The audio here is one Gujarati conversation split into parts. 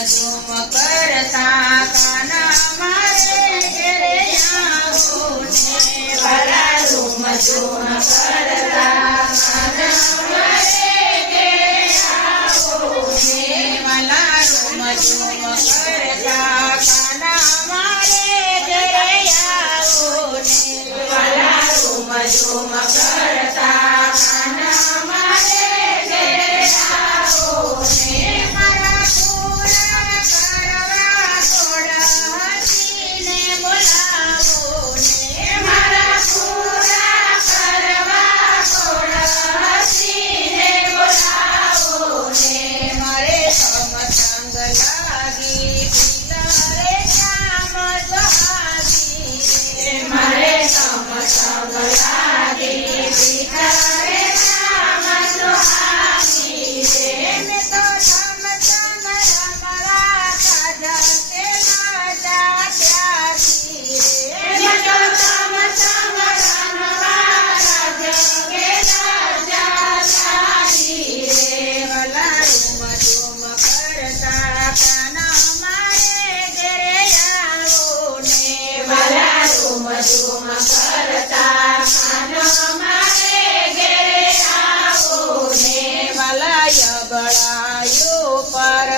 ધૂમ કરતા કાના મારે ઘેરે આવું છે ભલા ધૂમ ધૂમ કરતા કાના મારે ઘેરે આવું છે ભલા ધૂમ ધૂમ કરતા કાના મારે ઘેરે આવું છે ભલા ધૂમ ધૂમ કરતા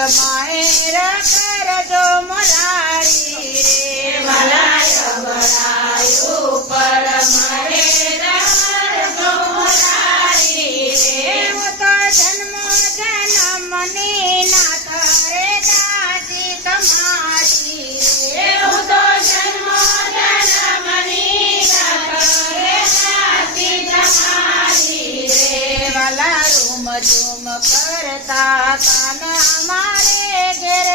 માહેર કરજો મલારી રે મલાય મલાય ઉપર મહેર કરજો મલારી રે. હું તો જન્મ જન્મની નાથ રે દાદી તમારી રે હું તો જન્મ જન્મની નાથ રે દાદી તમારી રે. વાલા રૂમ ઝૂમ કરતા અમારે ઘેર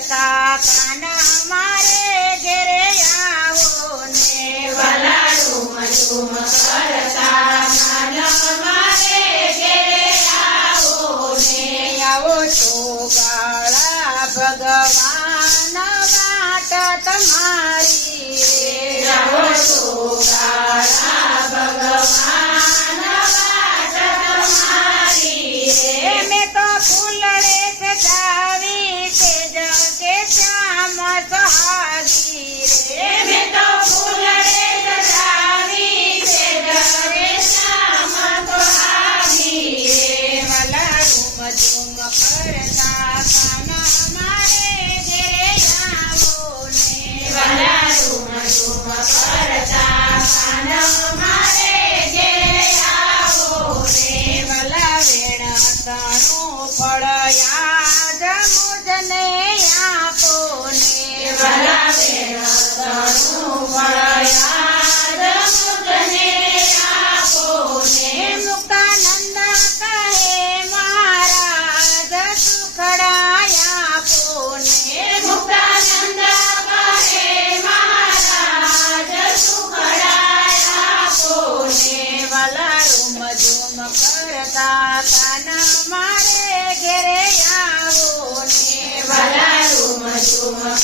ta ta na yeah. kum